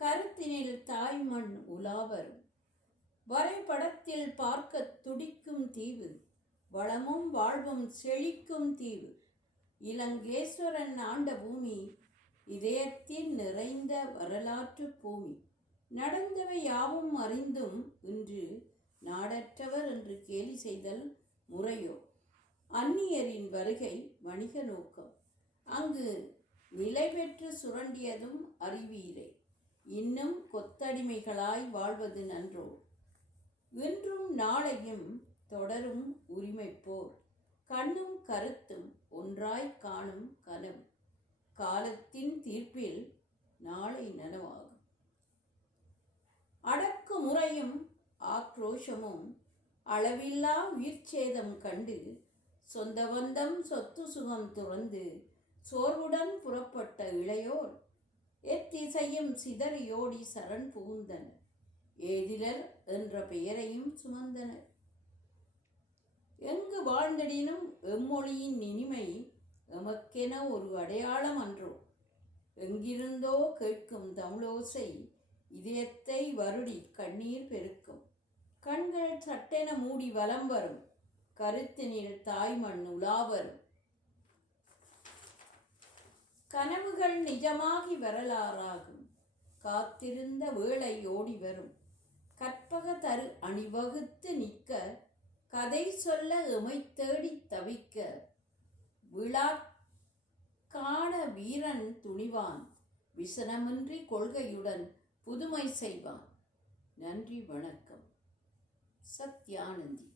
கருத்தினில் தாய்மண் உலாவரும். வரைபடத்தில் பார்க்க துடிக்கும் தீவு, வளமும் வாழ்வும் செழிக்கும் தீவு. இலங்கேஸ்வரன் ஆண்ட பூமி, இதயத்தில் நிறைந்த வரலாற்று பூமி. நடந்தவை யாவும் அறிந்தும் இன்று நாடற்றவர் என்று கேலி செய்தல் முறையோ? அந்நியரின் வருகை வணிக நோக்கம், அங்கு நிலை பெற்று சுரண்டியதும் அறிவீரே. இன்னும் கொத்தடிமைகளாய் வாழ்வது நன்றோ? இன்றும் நாளையும் தொடரும் உரிமை போர், கண்ணும் கருத்தும் ஒன்றாய் காணும் கனவு. காலத்தின் தீர்ப்பில் நாளை நனவாகும். அடக்குமுறையும் ஆக்ரோஷமும் அளவில்லா உயிர்ச்சேதம் கண்டு, சொந்த பந்தம் சொத்து சுகம் துறந்து சோர்வுடன் புறப்பட்ட இளையோர் எத்திசையும் சிதறியோடி சரண் புகுந்தனர். ஏதிலர் என்ற பெயரையும் சுமந்தனர். எங்கு வாழ்ந்தடினும் எம்மொழியின் இனிமை எமக்கென ஒரு அடையாளம் அன்றோ? எங்கிருந்தோ கேட்கும் தமிழோசை இதயத்தை வருடி கண்ணீர் பெருக்கும். கண்கள் சட்டென மூடி வலம் வரும், கருத்தினில் தாய்மண் உலாவரும். கனவுகள் நிஜமாகி வரலாறாகும், காத்திருந்த வேளை ஓடி வரும். கற்பக தரு அணிவகுத்து நிற்க, கதை சொல்ல எமை தேடி தவிக்க. விழா காண வீரன் துணிவான், விசனமின்றி கொள்கையுடன் புதுமை செய்வான். நன்றி, வணக்கம். சத்யானந்தி.